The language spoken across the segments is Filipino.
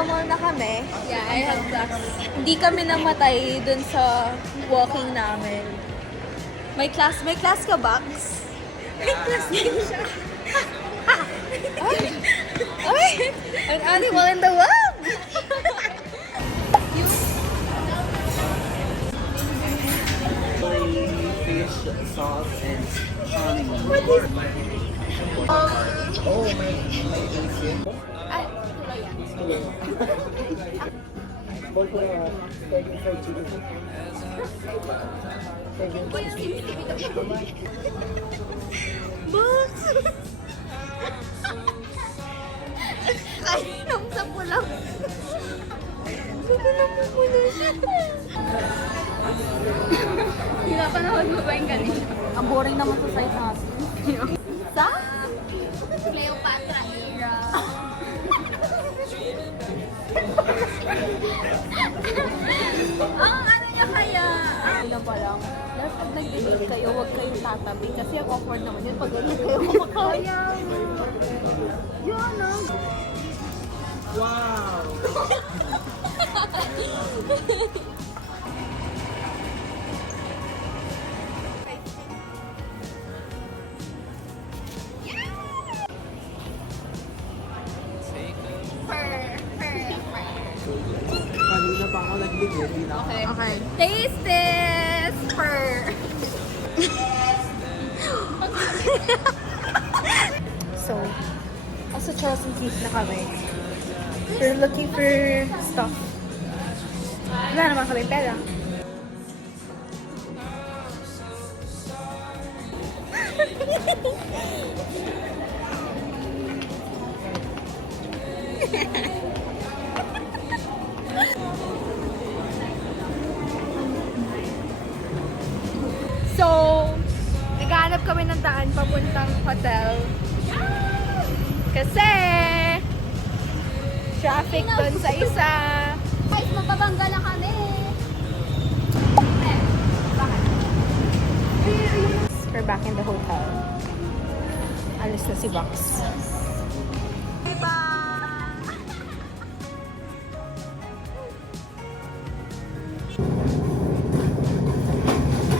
Nagpa-mall na kami. Yeah, I have that. Hindi kami namatay dun sa walking namin. May class ka, Bax? May class din siya. Ay! An animal in the world! Fish sauce and honey. Oh, may isip. Ay, Bax! Ay, nung sa pulang. Dito na po muna siya. Pinapanahon mo ba yung kanina? Ang boring naman sa site natin. Sa? Cleopatra era. Ang ano niya kaya? Wala pa lang. Dapat pag nag-date kayo, huwag kayong tatabi. Kasi ang awkward naman yun pag ganyan kayo kumakaya. Yun, no? Wow! Kanina pa ako nagligo, hindi na ako. Okay. Taste this! So, also Charles and Keith na kami. We're looking for stuff. Wala naman kami pera. So, naghahanap kami ng daan papuntang hotel. Kasi, traffic doon sa isa. Guys, mapabangga na kami. We're back in the hotel. Alis na si Box.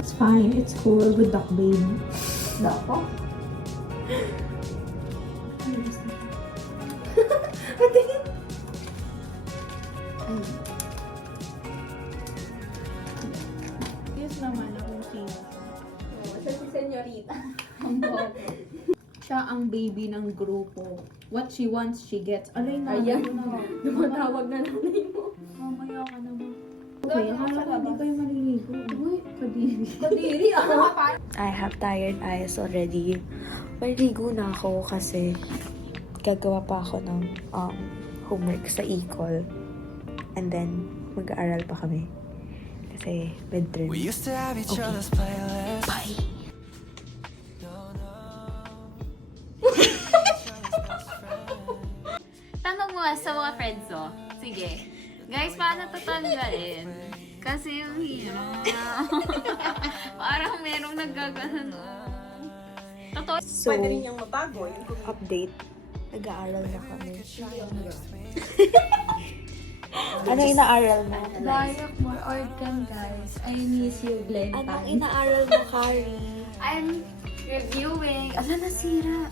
It's fine. It's cool with Duck Baby. Dako? Yes naman akong feel. Siya si Senyorita. Siya ang baby ng grupo. What she wants, she gets. Alay na. Ayan. Dumatawag na nanay mo. Mamaya ka naman. Okay, akala ko hindi kayo maliligo. Uy, kadiri. Kadiri, ano ka pa? I have tired eyes already. Maliligo na ako kasi gagawa pa ako ng homework sa e-call. And then, mag-aaral pa kami. Kasi bedroom. We used to have each other's playlist. Bye! Tanong mo sa mga friends mo. Sige. Guys, paano tatanggalin? Kasi yung hirap. Parang merong naggaganon. Totoo. So, update. Nag-aaral na kami. Ano inaaral mo? Diet more organ, guys. I miss you, Glenn. Anong inaaral mo, Carrie? I'm reviewing. Ala, nasira.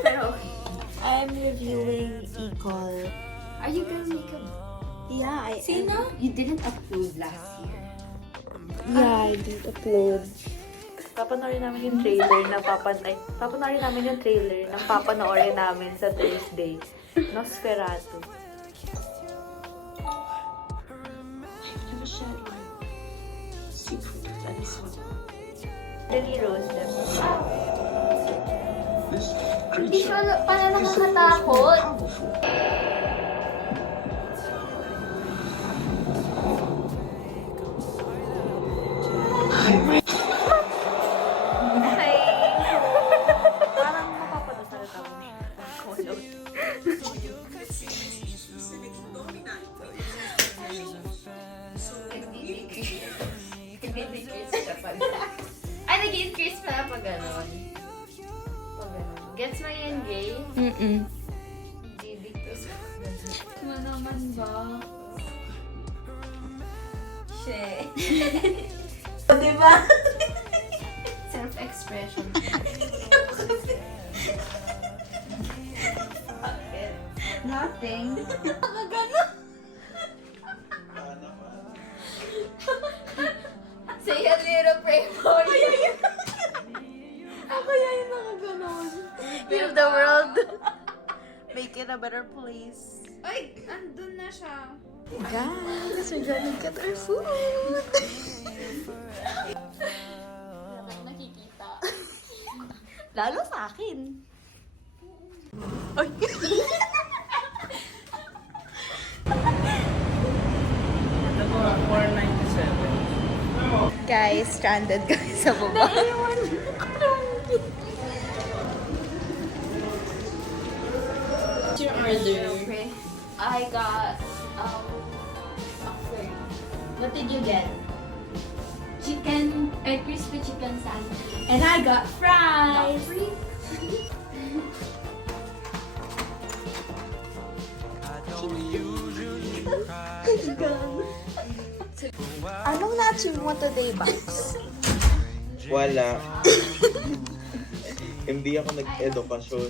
Pero okay. I'm reviewing e-call. Are you gonna make a... Yeah, I Sino? You didn't upload last year. Yeah, I did upload. Papanoorin namin yung trailer na papanoorin namin yung trailer ng papanoorin namin sa Thursday. Nosferatu. Lily Rose them. Hindi siya pala nakakatakot. Okay. Parang mapapadasal ka mo. Ay, nag-increase pala pag gano'n. Gets mo yan, gay? Mm-mm. Didictus. Manang naman ba? Shit. Diba? Self-expression. Nothing. Say a little prayer for you. Kaya yung nakaganon. Heal the world. Make it a better place. Ay, andun na siya. Guys, we're gonna get our food. Nakikita. Lalo sa akin. Guys, stranded kami sa baba. What's your order? I got What did you get? chicken, crispy chicken sandwich. And I got fries. Anong na-achieve mo today, Babs? Wala. Hindi ako nag-edukasyon.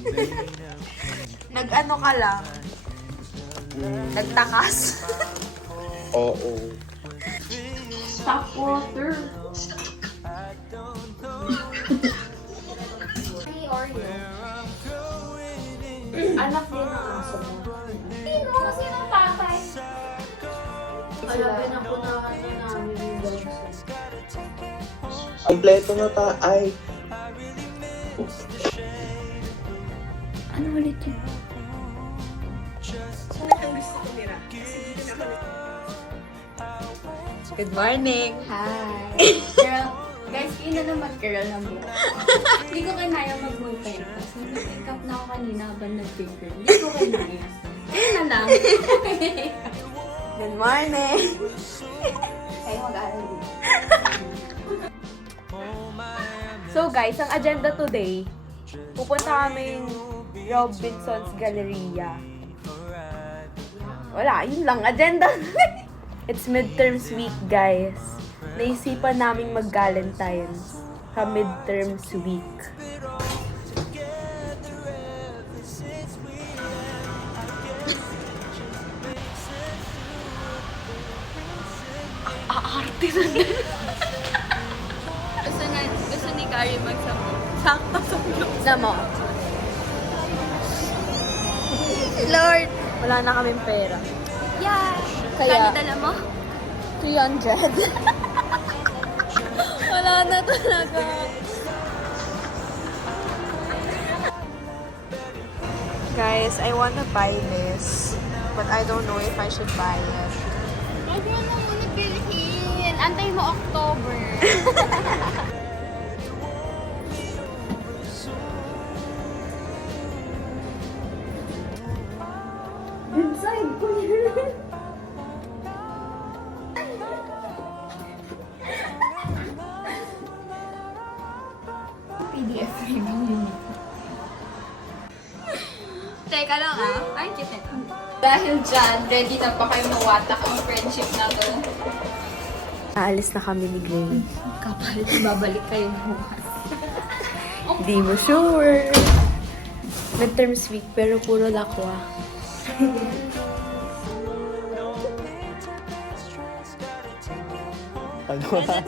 Nag-ano ka lang? Nagtakas? Oo. Stop water. Free Oreo. Anak din ang aso mo. Sino? Sinong tatay? Alam, pinapunahan na namin yung dogs. Kompleto na ay. Ano ulit yun? Good morning! Hi. Girl, guys, kayo na lang mag-girl ng buhok. Hindi ko kinaya mag-multitask. Nag-make up na ako kanina habang nag-girl. Hindi ko kinaya. Kayo na lang. Good morning! Kayo mag-aaral din. So guys, ang agenda today, pupunta kaming Robinson's Galleria. Wala, yun lang, agenda. It's midterms week, guys. Naisipan naming mag-Galentine's sa midterms week. Aarte na din. Gusto ni Carrie magsamot. Sakto sa vlog. Mo. Lord! Wala na kaming pera. Yeah! Kaya- Kaya dala mo? 300. Wala na talaga. Guys, I wanna buy this, but I don't know if I should buy it. Huwag mo na muna bilhin. Antay mo October. Inside ko yun. PDF review yun. Teka lang Ay, cute nito. Dahil dyan, ready na pa kayo mawatak ang friendship na to. Aalis na kami ni Gray. Kapal, babalik kayo bukas. Di mo sure. Midterms week, pero puro lakwa.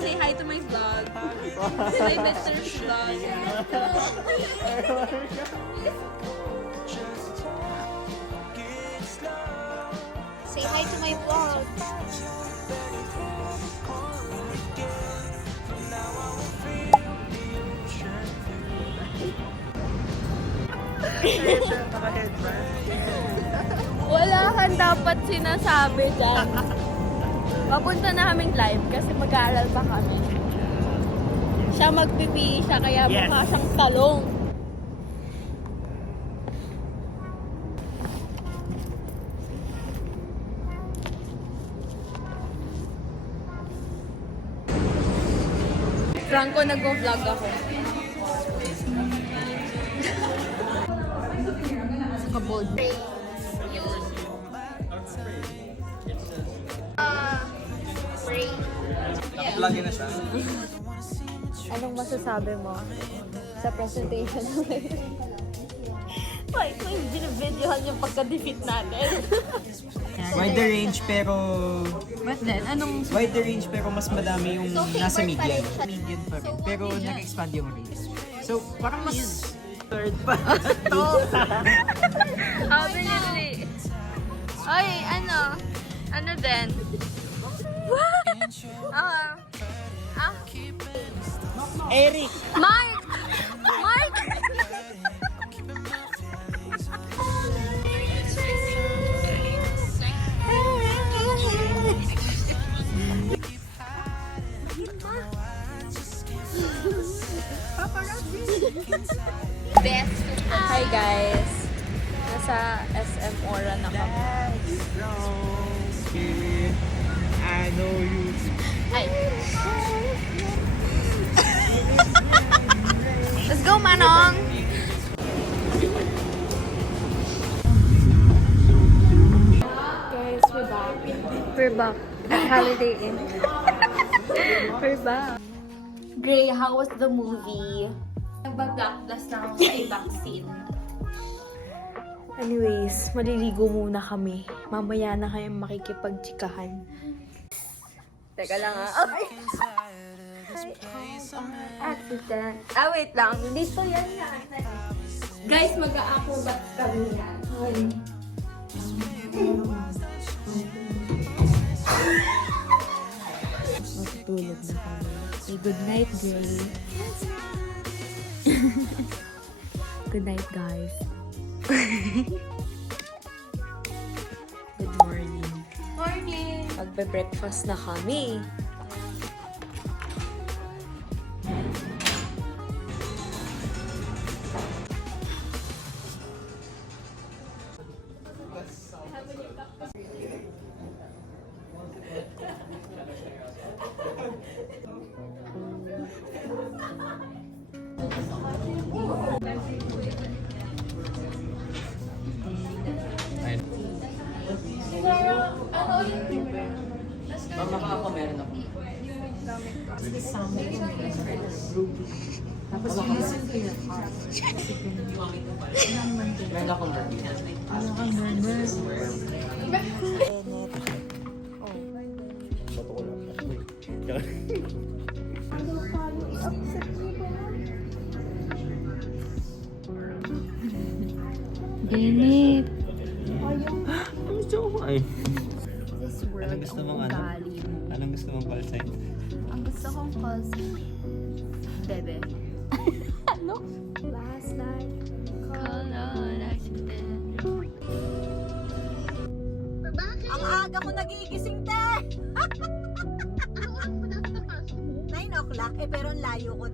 Say hi to my vlog. My midterms vlog. Say hi to my vlog. Wala kang dapat sinasabi dyan. Papunta na kaming live kasi mag-aaral pa kami. Siya magpipi siya kaya mukha siyang talong. Franco, nag-vlog ako. Kabold. Lagi na siya. Anong masasabi mo sa presentation namin? Wait, ko yung binibidyohan yung pagka-defeat natin. Wide the range pero... But then, anong... Wide the range pero mas madami yung nasa median. Median pa rin. Pero nag-expand yung range. So, parang mas... Third pa. Oh, really? Ay, ano? Ano din? Eric! Mark! Mark! Best. Hi guys! Nasa SM Ora na kami. I know you. Let's go, Manong! Guys, we're back. We're back at Holiday Inn. We're back. Gray, how was the movie? Nagba-blackblast na ako sa ibang scene. Anyways, maliligo muna kami. Mamaya na kayo makikipagtsikahan. Teka lang ah. Okay. Accident. Ah, wait lang. Dito yan na. Guys, mag-a-acrobat kami yan. Matutulog na kami. Say good night, Gray. Good night, guys. Good morning. Morning! Magbe-breakfast na kami. Mama ka ako, meron ako. Meron akong burger. Benit! Ang gusto ko ay. This world, Anong gusto mong ano? Anong gusto mong call sign? Ang gusto kong calls, Bebe. Last night. Call on accident. Ang aga ko nagigising, te! 9 o'clock, pero ang layo ko.